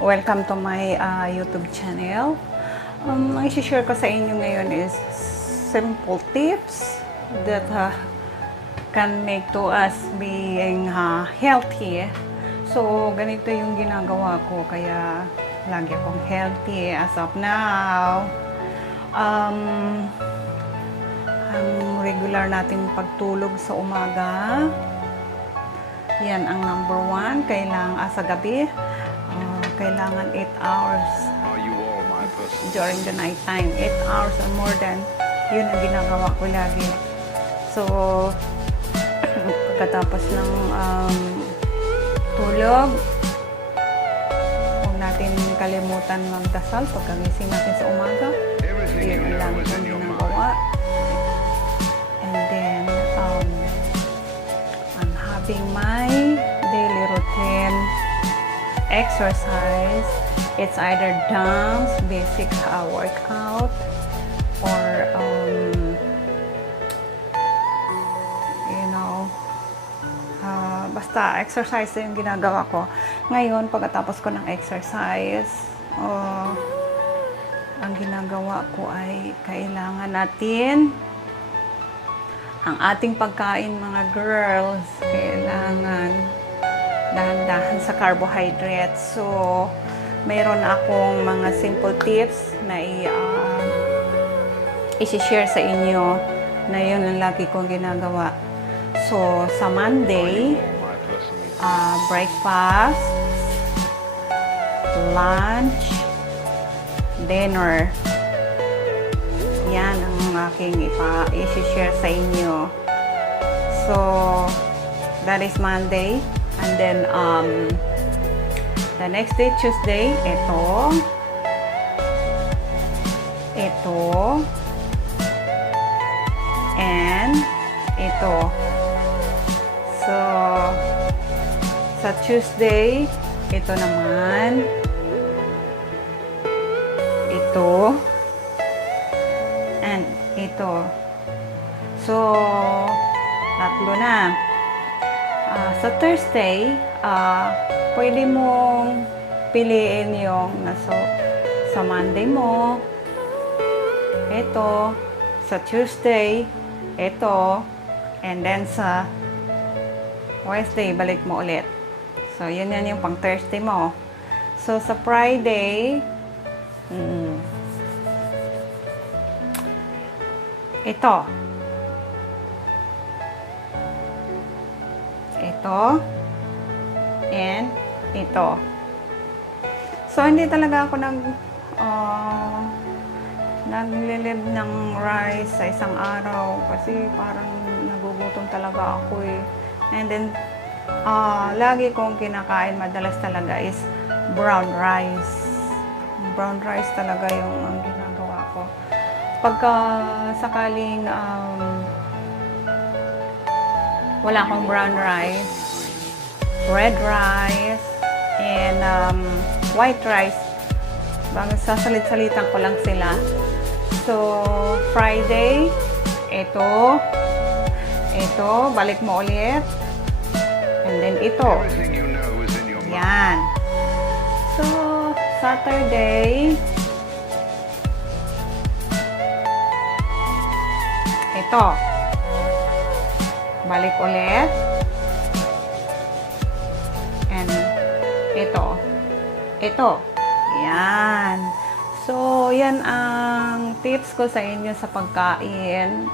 Welcome to my YouTube channel. Ang i-share ko sa inyo ngayon is simple tips that can make to us being healthy. So, ganito yung ginagawa ko, kaya lagi akong healthy as of now. Ang regular nating pagtulog sa umaga, yan ang number 1. Kailangan sa gabi, kailangan 8 hours during the night time. 8 hours or more than, yun ang ginagawa ko lagi. So, pagkatapos ng tulog, huwag natin kalimutan magdasal pagkagising natin sa umaga. Yun ang lagi kong ginagawa. And then, I'm having my daily routine exercise. It's either dance, basic workout, or basta exercise yung ginagawa ko. Ngayon, pagkatapos ko ng exercise, ang ginagawa ko ay kailangan natin ang ating pagkain, mga girls, kailangan dahan-dahan sa carbohydrates. So, mayroon akong mga simple tips na i-share sa inyo na yun ang lagi kong ginagawa. So, sa Monday, breakfast, lunch, dinner. Yan ang aking i-share sa inyo. So, that is Monday. And then, the next day, Tuesday, ito, and ito. So, sa Tuesday, ito naman, ito, and ito. So, tatlo na. Sa Thursday, pwede mong piliin yung sa Monday mo, ito, sa Tuesday, ito, and then sa Wednesday, balik mo ulit. So, yun yung pang Thursday mo. So, sa Friday, ito, and ito. So, hindi talaga ako naglilive ng rice sa isang araw kasi parang nagugutom talaga ako eh. And then, lagi kong kinakain madalas talaga is brown rice. Brown rice talaga yung ang ginagawa ko. Pagka sakaling wala akong brown rice, red rice, and white rice, sasalit-salitan ko lang sila. So, Friday, ito, balik mo ulit, and then ito. Yan. So, Saturday, ito. Balik ulit. And ito. Yan. So, yan ang tips ko sa inyo sa pagkain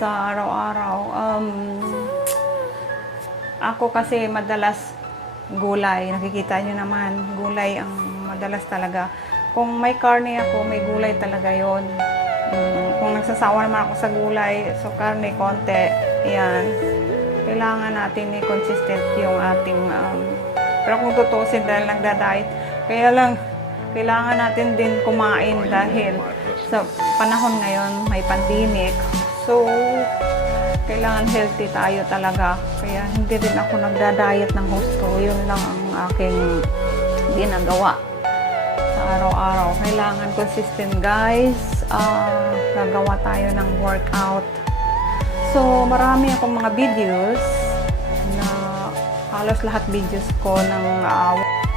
sa araw-araw. Ako kasi madalas gulay. Nakikita nyo naman, gulay ang madalas talaga. Kung may karne ako, may gulay talaga yon. Kung nagsasawa naman ako sa gulay, so karne, konti, yan. Kailangan natin consistent yung ating, pero kung tutusin dahil nagda-diet, kaya lang, kailangan natin din kumain dahil sa panahon ngayon, may pandemic. So, kailangan healthy tayo talaga. Kaya hindi din ako nagda-diet ng gusto. Yun lang ang aking ginagawa sa araw-araw. Kailangan consistent, guys. Gagawa tayo ng workout. So, marami akong mga videos na halos lahat videos ko ng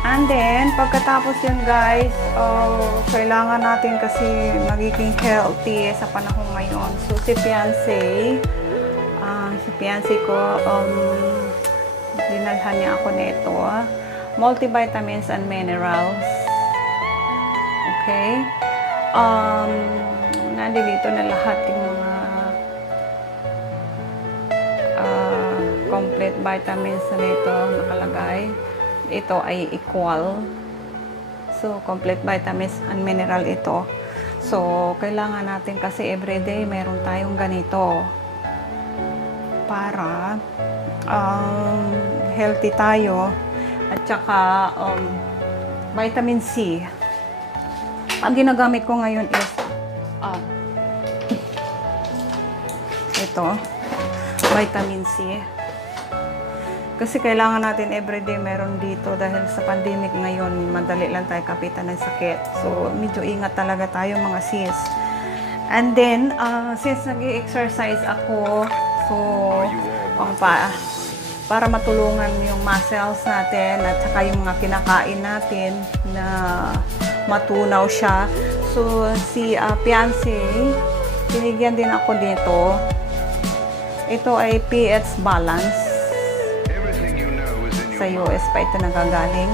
And then, pagkatapos yun guys, kailangan natin kasi magiging healthy sa panahon ngayon. So, si fiancé ko, dinalhan niya ako nito, multivitamins and minerals. Okay? Nandito na lahat yung mga complete vitamins na nito nakalagay. Ito ay equal. So, complete vitamins and mineral ito. So, kailangan natin kasi everyday meron tayong ganito para healthy tayo. At saka vitamin C. Ang ginagamit ko ngayon is ito, vitamin C. Kasi kailangan natin everyday meron dito dahil sa pandemic ngayon, madali lang tayo kapitan ng sakit. So, medyo ingat talaga tayo mga sis. And then, since nag-i-exercise ako, so, para matulungan yung muscles natin at saka yung mga kinakain natin na matunaw siya. So, si fiancé, binigyan din ako dito. Ito ay pH balance. Sa US pa ito nagagaling.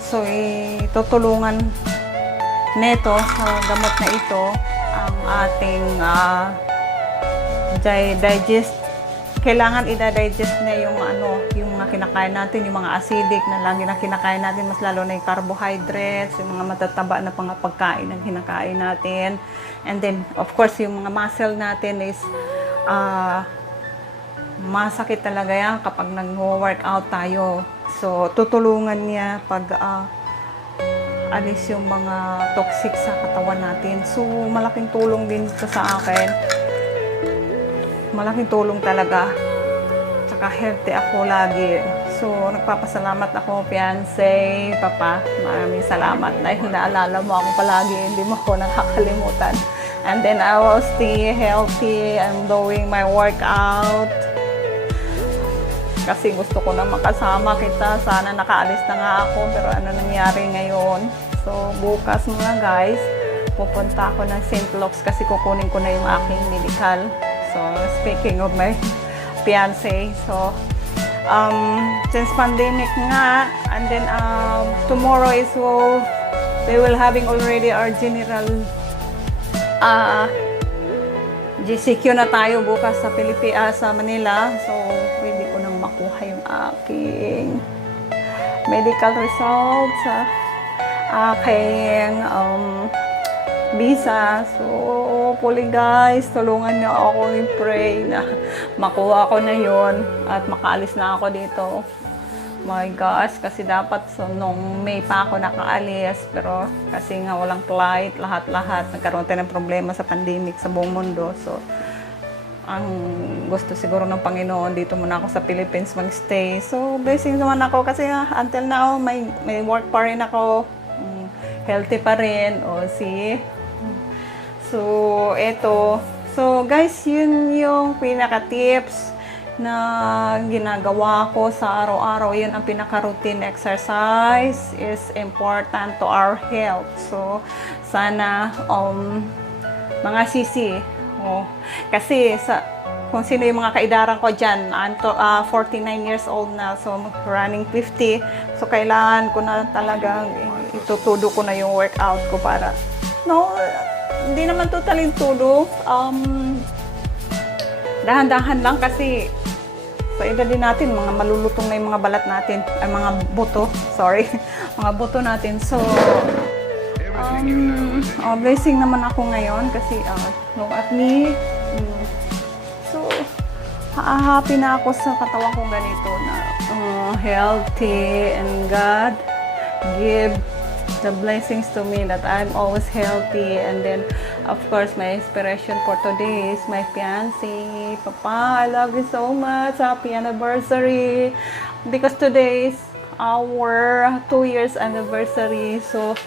So, tutulungan neto sa gamot na ito ang ating digest. Kailangan i-digest na yung mga kinakain natin, yung mga acidic na lagi na kinakain natin, mas lalo na yung carbohydrates, yung mga matataba na pagkain na kinakain natin. And then, of course, yung mga muscle natin is masakit talaga yan kapag nag-workout tayo. So, tutulungan niya pag alis yung mga toxic sa katawan natin. So, malaking tulong din ito sa akin. Malaking tulong talaga. Tsaka healthy ako lagi. So, nagpapasalamat ako, fiancé, papa. Maraming salamat dahil naalala mo ako palagi. Hindi mo ako nakakalimutan. And then, I will stay healthy. I'm doing my workout. Kasi gusto ko na makasama kita. Sana nakaalis na nga ako. Pero ano nangyari ngayon? So, bukas mga guys, pupunta ako ng St. Luke's kasi kukunin ko na yung aking medical. So, speaking of my fiancé. So, since pandemic nga, and then tomorrow is we will having already our general GCQ na tayo bukas sa sa Manila. So, pwede ko nang makuha yung aking medical results sa aking visa. So, hopefully guys, tulungan niyo ako i-pray na makuha ko na yon at makaalis na ako dito. My gosh, kasi dapat nung May pa ako nakaalis, pero kasi nga walang flight, lahat-lahat. Nagkaroon tayo ng problema sa pandemic sa buong mundo. So, ang gusto siguro ng Panginoon, dito muna ako sa Philippines mag-stay. So, blessing naman ako kasi until now, may work pa rin ako. Healthy pa rin. So, eto. So, guys, yun yung pinaka-tips na ginagawa ko sa araw-araw. Yun ang pinaka-routine exercise is important to our health. So, sana, mga sisi, kasi kung sino yung mga kaidaran ko dyan, 49 years old na, so running 50, so kailangan ko na talagang itutudo ko na yung workout ko para, hindi naman totally tudo, dahan-dahan lang kasi sa edad din natin, mga malulutong na yung mga balat natin, ay mga buto, mga buto natin. So, blessing naman ako ngayon kasi look at me. So, happy na ako sa katawan kong ganito na healthy, and God give the blessings to me that I'm always healthy. And then, of course, my inspiration for today is my fiancé. Papa, I love you so much. Happy anniversary. Because today is our 2 years anniversary. So,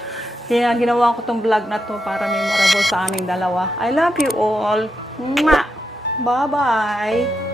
kaya ginawa ko tong vlog na to para memorable sa aming dalawa. I love you all. Mwah! Bye-bye!